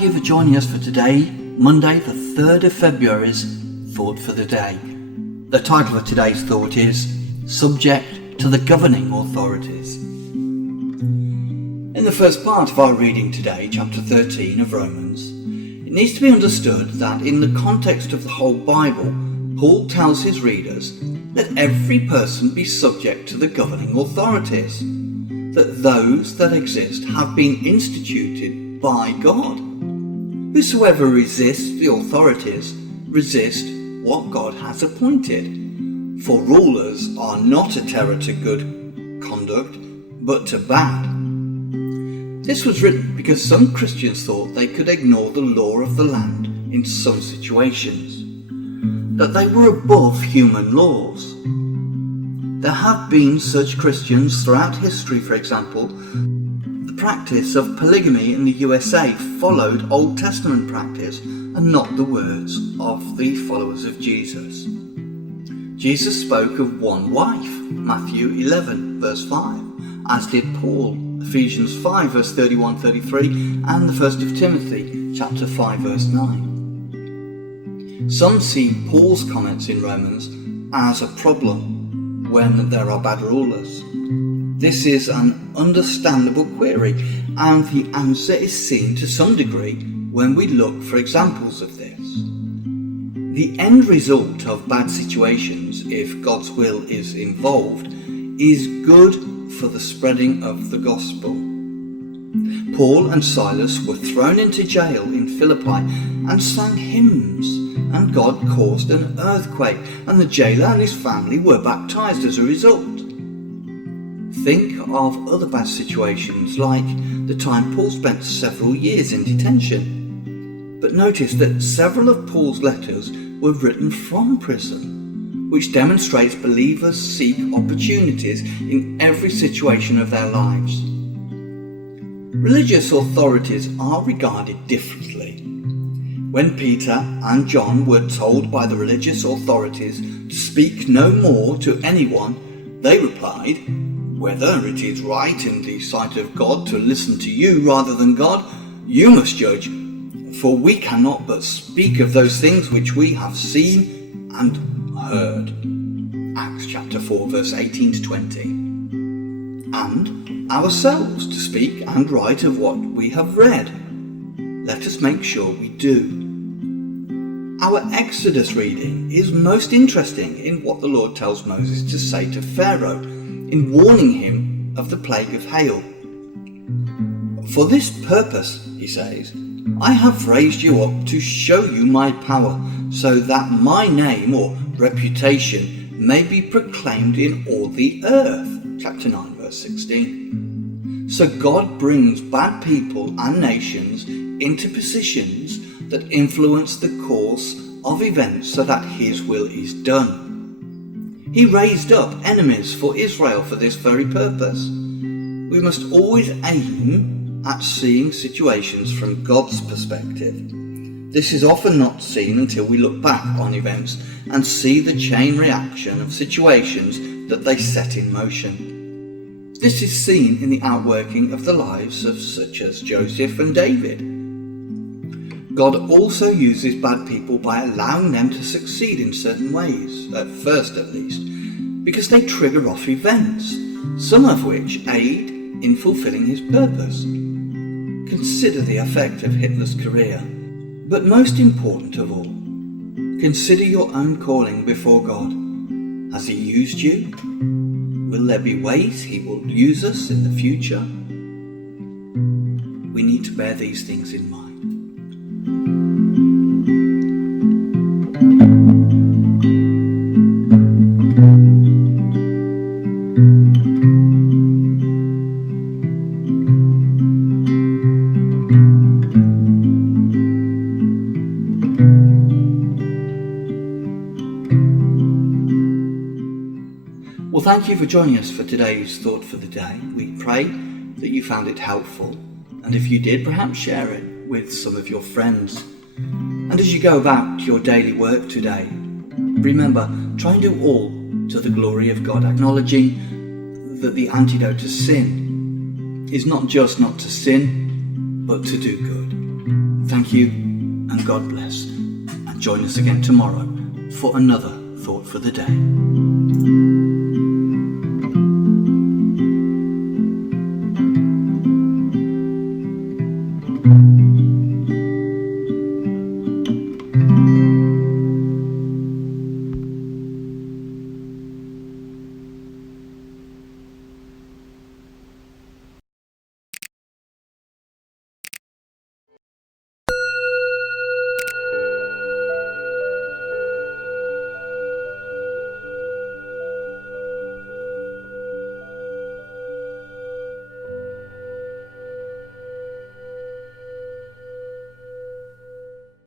thank you for joining us for today, Monday the 3rd of February's Thought for the Day. The title of today's thought is Subject to the Governing Authorities. In the first part of our reading today, chapter 13 of Romans, it needs to be understood that in the context of the whole Bible, Paul tells his readers that every person be subject to the governing authorities, that those that exist have been instituted by God. Whosoever resists the authorities resist what God has appointed. For rulers are not a terror to good conduct, but to bad. This was written because some Christians thought they could ignore the law of the land in some situations, that they were above human laws. There have been such Christians throughout history. For example, the practice of polygamy in the USA followed Old Testament practice and not the words of the followers of Jesus. Jesus spoke of one wife, Matthew 11 verse 5, as did Paul, Ephesians 5 verse 31-33, and the 1st of Timothy chapter 5 verse 9. Some see Paul's comments in Romans as a problem when there are bad rulers. This is an understandable query, and the answer is seen to some degree when we look for examples of this. The end result of bad situations, if God's will is involved, is good for the spreading of the gospel. Paul and Silas were thrown into jail in Philippi and sang hymns, and God caused an earthquake, and the jailer and his family were baptized as a result. Think of other bad situations, like the time Paul spent several years in detention. But notice that several of Paul's letters were written from prison, which demonstrates believers seek opportunities in every situation of their lives. Religious authorities are regarded differently. When Peter and John were told by the religious authorities to speak no more to anyone, they replied, "Whether it is right in the sight of God to listen to you rather than God, you must judge, for we cannot but speak of those things which we have seen and heard." Acts chapter 4 verse 18-20. And ourselves to speak and write of what we have read. Let us make sure we do. Our Exodus reading is most interesting in what the Lord tells Moses to say to Pharaoh in warning him of the plague of hail. "For this purpose," he says, "I have raised you up to show you my power, so that my name or reputation may be proclaimed in all the earth." Chapter 9 verse 16. So God brings bad people and nations into positions that influence the course of events so that his will is done. He raised up enemies for Israel for this very purpose. We must always aim at seeing situations from God's perspective. This is often not seen until we look back on events and see the chain reaction of situations that they set in motion. This is seen in the outworking of the lives of such as Joseph and David. God also uses bad people by allowing them to succeed in certain ways, at first at least, because they trigger off events, some of which aid in fulfilling his purpose. Consider the effect of Hitler's career, but most important of all, consider your own calling before God. Has he used you? Will there be ways he will use us in the future? We need to bear these things in mind. Well, thank you for joining us for today's Thought for the Day. We pray that you found it helpful, and if you did, perhaps share it with some of your friends. And as you go about your daily work today, remember, try and do all to the glory of God, acknowledging that the antidote to sin is not just not to sin, but to do good. Thank you, and God bless. And join us again tomorrow for another Thought for the Day.